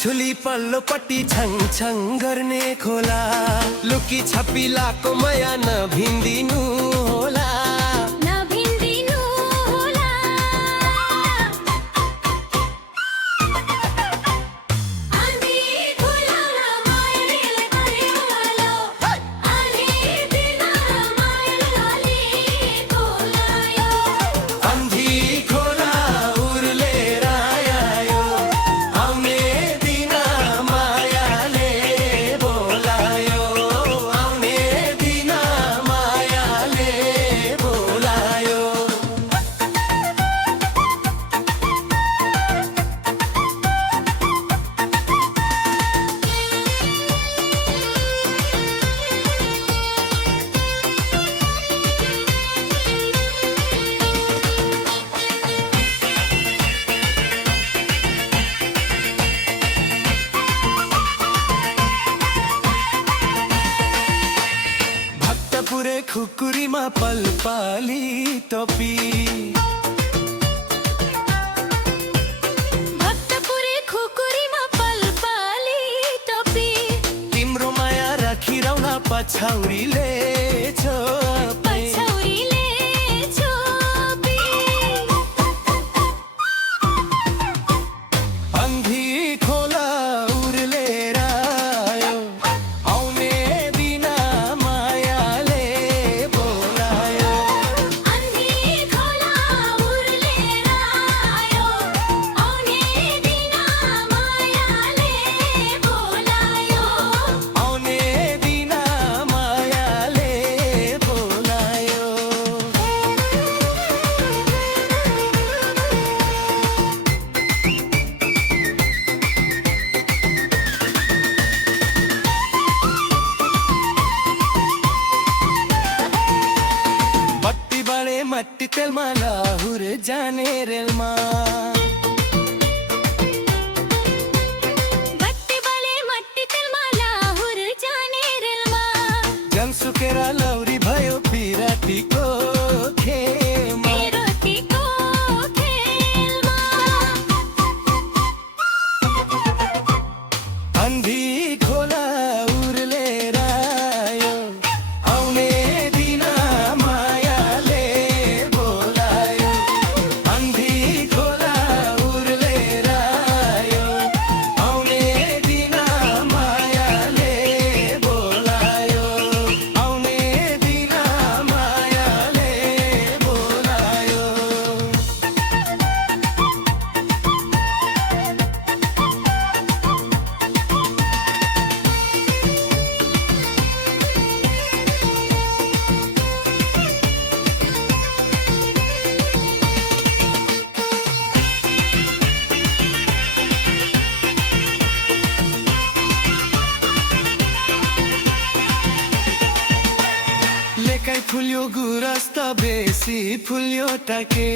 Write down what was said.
छुली पल्लो पट्टी छङ छङ गर्ने खोला लुकी छपिलाको माया नभिन्दिनु होला पुरे खुकुरीमा पलपाली टोपी भक्तपुरे खुकुरीमा पलपाली टोपी तिम्रो माया राखिरहन पछौरीले छोपी अन्धी खोला उर्लेर आयो आउने दिन मायाले बोलायो अन्धी खोला उर्लेर आयो आउने दिन मायाले बोलायो आउने दिन मायाले बोलायो बत्ती बढे मट्टी तेलमा लाहुर जाने रेलमा बत्ती बले मट्टी तेलमा लाहुर जाने रेलमा जनसुकेर लौरी भयो पिरातीको खेमा रोटीको खेलमा अन्धी खोला उर्लेर आयो आउने दिन मायाले बोलायो अन्धी खोला उर्लेर आयो आउने दिन मायाले बोलायो आउने दिन मायाले बोलायो लेकाइ फुल्यो गुरस्त बेसी फुल्यो टाके